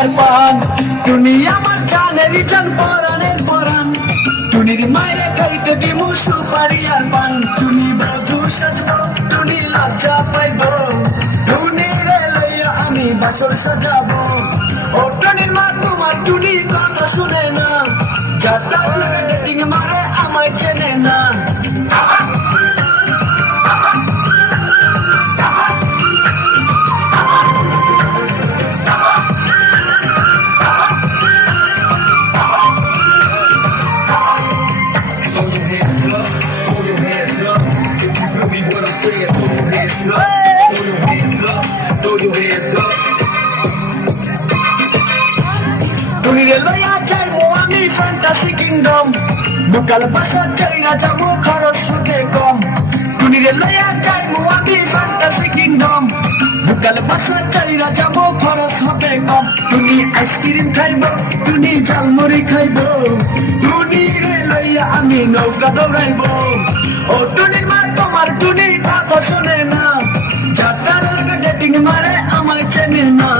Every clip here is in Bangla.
আর পান। টুনি আমার জানেরই জান, পরাণের পরাণ। টুনির মায়ের খাইতে দিমু সুপারি আর পান। টুনি বধূ সাজবো, টুনি লজ্জা পাইব। টুনির লইয়া আমি বাসর সাজাবো। ও টুনির মা তোমার টুনি কথা শুনে না, যাতার লাগে ডেটিং মারে আমায় চেনে না। টুনিরে লইয়া যাইবো আমি ফ্যান্টাসি কিংডম, লোকাল বাসা চাইরা যাবো খরচ হবে কম। টুনিরে লইয়া যাইবো আমি ফ্যান্টাসি কিংডম, লোকাল বাসা চাইরা যাবো খরচ হবে কম। টুনি আইসক্রিম খাইব, টুনি ঝালমুড়ি খাইব। টুনিরে লইয়া আমি নৌকা দৌড়াইব। ও টুনির মা তোমার টুনি কথা শোনে না, যাতার লাগে ডেটিং মারে আমায় চেনে না।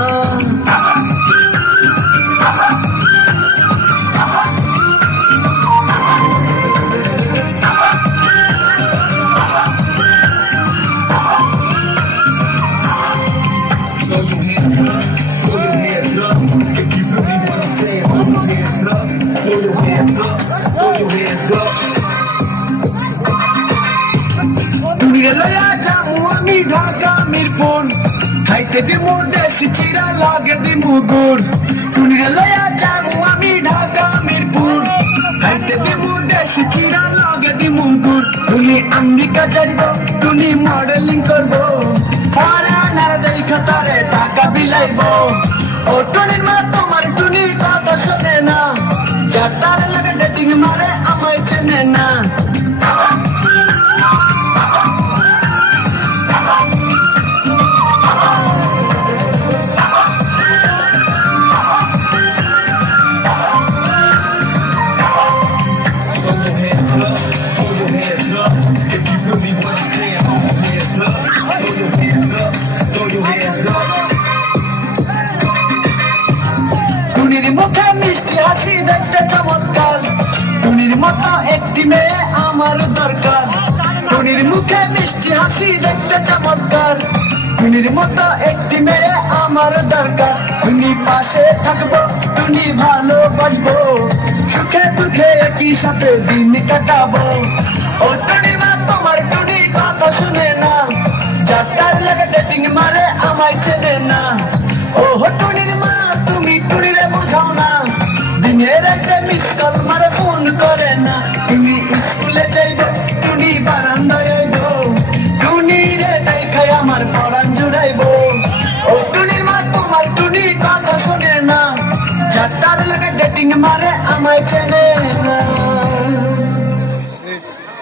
টুনিরে লইয়া যাবো আমি ঢাকা মিরপুর, খাইতে দিমু দেশি চিরা লাগে দিমু গুড়। টুনিরে লইয়া যাবো আমি ঢাকা মিরপুর, খাইতে দিমু দেশি চিরা লাগে দিমু গুড়। টুনি আমেরিকা যাইব, টুনি মডেলিং করবো, ফরেনার দেখা তারে টাকা বিলাইব। ও টুনির মা তোমার টুনি কথা শোনে না, যাতার লাগে ডেটিং মারে আমায় চেনে না। টুনির মুখে মিষ্টি হাসি দেখতে চমৎকার, টুনির মতো একটি মেয়ে আমার দরকার। টুনির মুখে মিষ্টি হাসি দেখতে চমৎকার, টুনির মতো একটি মেয়ে আমার দরকার। টুনি পাশে থাকবো, টুনি ভালোবাসবো, সুখে দুঃখে একই সাথে দিন কাটাবো। ও টুনির মা তোমার টুনি কথা শুনে না, যাতার লাগে ডেটিং মারে আমায় চেনে না। ও টুনির মা তুমি টুনিরে বুঝাও না, দিনের একটা মিস কল মারে ফোন করে না। তুমি স্কুলে যাইব, টুনি বারান্দায় আইব, টুনিরে দেখাই আমার পরাণ জুড়াইব। ও টুনির মা তোমার টুনি কথা শোনে না, যাতার লাগে ডেটিং মারে আমায় চেনে না।